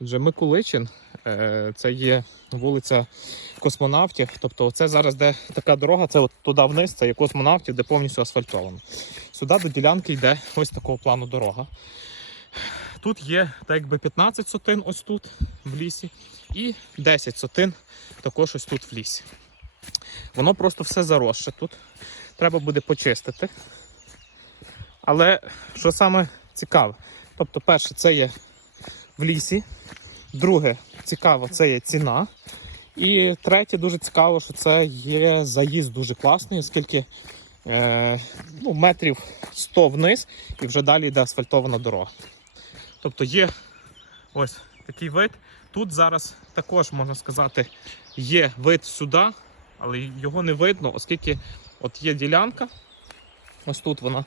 Отже, Миколичин, е, це є вулиця космонавтів. Тобто, це зараз де така дорога, це от туди вниз, це є космонавтів, де повністю асфальтовано. Сюди до ділянки йде ось такого плану дорога. Тут є так якби 15 сотин ось тут в лісі, і 10 сотин також ось тут в лісі. Воно просто все заросше тут. Треба буде почистити. Але що саме цікаве? Тобто, перше, це є в лісі. Друге, цікаво, це є ціна. І третє, дуже цікаво, що це є заїзд дуже класний, оскільки е, ну, метрів 100 вниз і вже далі йде асфальтована дорога. Тобто є ось такий вид. Тут зараз також можна сказати, є вид сюди, але його не видно, оскільки от є ділянка, ось тут вона.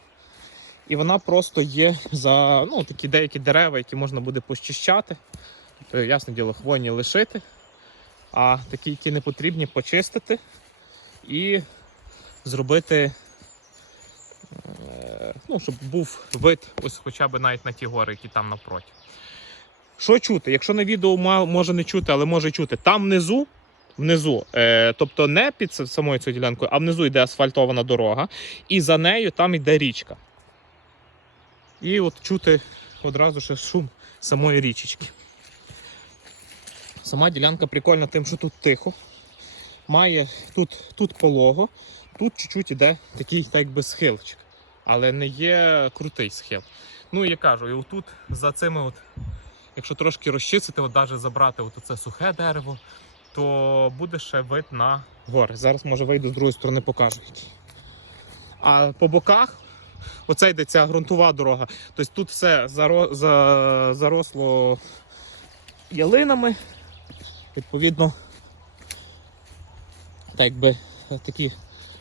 І вона просто є за ну, такі деякі дерева, які можна буде пощищати. Тобто, ясне діло, хвойні лишити, а такі, які не потрібні, почистити і зробити, е, ну, щоб був вид ось хоча б навіть на ті гори, які там напроти. Що чути? Якщо на відео може не чути, але може чути, там внизу. Внизу, е, тобто не під самою цією ділянкою, а внизу йде асфальтована дорога, і за нею там йде річка. І от чути одразу ще шум самої річечки. Сама ділянка прикольна тим, що тут тихо. Має тут, тут полого, тут чуть-чуть іде такий так якби схилчик, але не є крутий схил. Ну і я кажу, і отут за цими, от, якщо трошки розчистити, от навіть забрати от це сухе дерево, то буде ще вид на гори. Зараз може вийду з другої сторони, покажу. А по боках Оце йде ця ґрунтова дорога. Тобто тут все заросло ялинами. Відповідно, так якби такий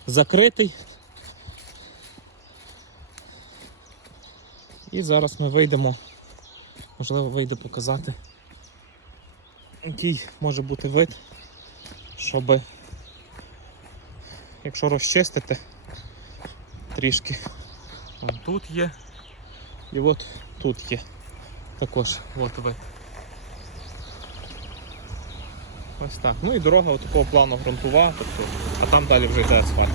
закритий. І зараз ми вийдемо, можливо, вийде показати, який може бути вид, щоб, якщо розчистити трішки. Тут є. І от тут є. Також от вид. Ось так. Ну і дорога такого плану грунтова, тобто, а там далі вже йде асфальт.